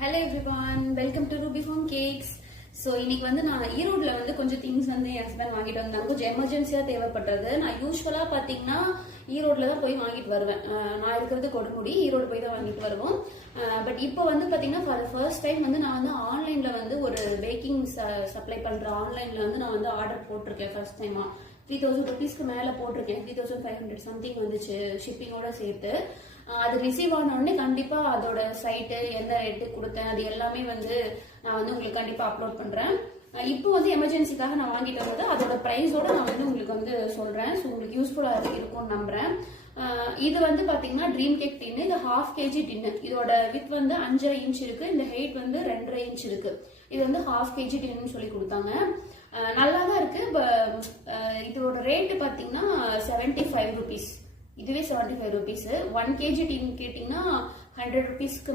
Hello everyone, welcome to Ruby home cakes. So இன்னைக்கு வந்து நான் ஈரோட்ல வந்து கொஞ்சம் திங்ஸ் வந்து என் ஹஸ்பண்ட் வாங்கிட்டு வந்தாங்க. கொஞ்சம் எமர்ஜென்சியா தேவைப்பட்டது. நான் யூஸ்வலா பாத்தீங்கன்னா ஈரோட்ல தான் போய் வாங்கிட்டு வருவேன். நான் இருக்கிறது கொடுமுடி, ஈரோடு போய் தான் வாங்கிட்டு வருவோம். பட் இப்போ வந்து பாத்தீங்கன்னா ஃபார் ஃபர்ஸ்ட் டைம் வந்து நான் வந்து ஆன்லைன்ல வந்து ஒரு பேக்கிங் சப்ளை பண்ற ஆன்லைன்ல வந்து நான் வந்து ஆர்டர் போட்டிருக்கேன். ஃபர்ஸ்ட் டைமா 3000 rupeesக்கு மேல போட்டிருக்கேன். 3500 சம்திங் வந்துச்சு ஷிப்பிங்கோட சேர்த்து. அது ரிசீவ் ஆன உடனே கண்டிப்பா அதோட சைட்டு எந்த ரேட்டு கொடுத்தேன் அது எல்லாமே வந்து நான் வந்து உங்களுக்கு கண்டிப்பா அப்லோட் பண்றேன். இப்போ வந்து எமர்ஜென்சிக்காக நான் வாங்கிட்டு வந்தது அதோட பிரைஸோட நான் வந்து உங்களுக்கு வந்து சொல்றேன். ஸோ உங்களுக்கு யூஸ்ஃபுல்லா இருக்கும்னு நம்புறேன். இது வந்து பாத்தீங்கன்னா ட்ரீம் கேக் டின்னு. இது 1/2 kg டின்னு. இதோட வித் வந்து 5.5 inch இருக்கு. இந்த ஹைட் வந்து 2.5 inch இருக்கு. இது வந்து 1/2 kg டின்னு சொல்லி கொடுத்தாங்க. நல்லா தான் இருக்கு. இதோட ரேட்டு பாத்தீங்கன்னா 75 rupees. இதுவே 75 rupees. 1 kg டின் கேட்டீங்கன்னா 100 rupeesக்கு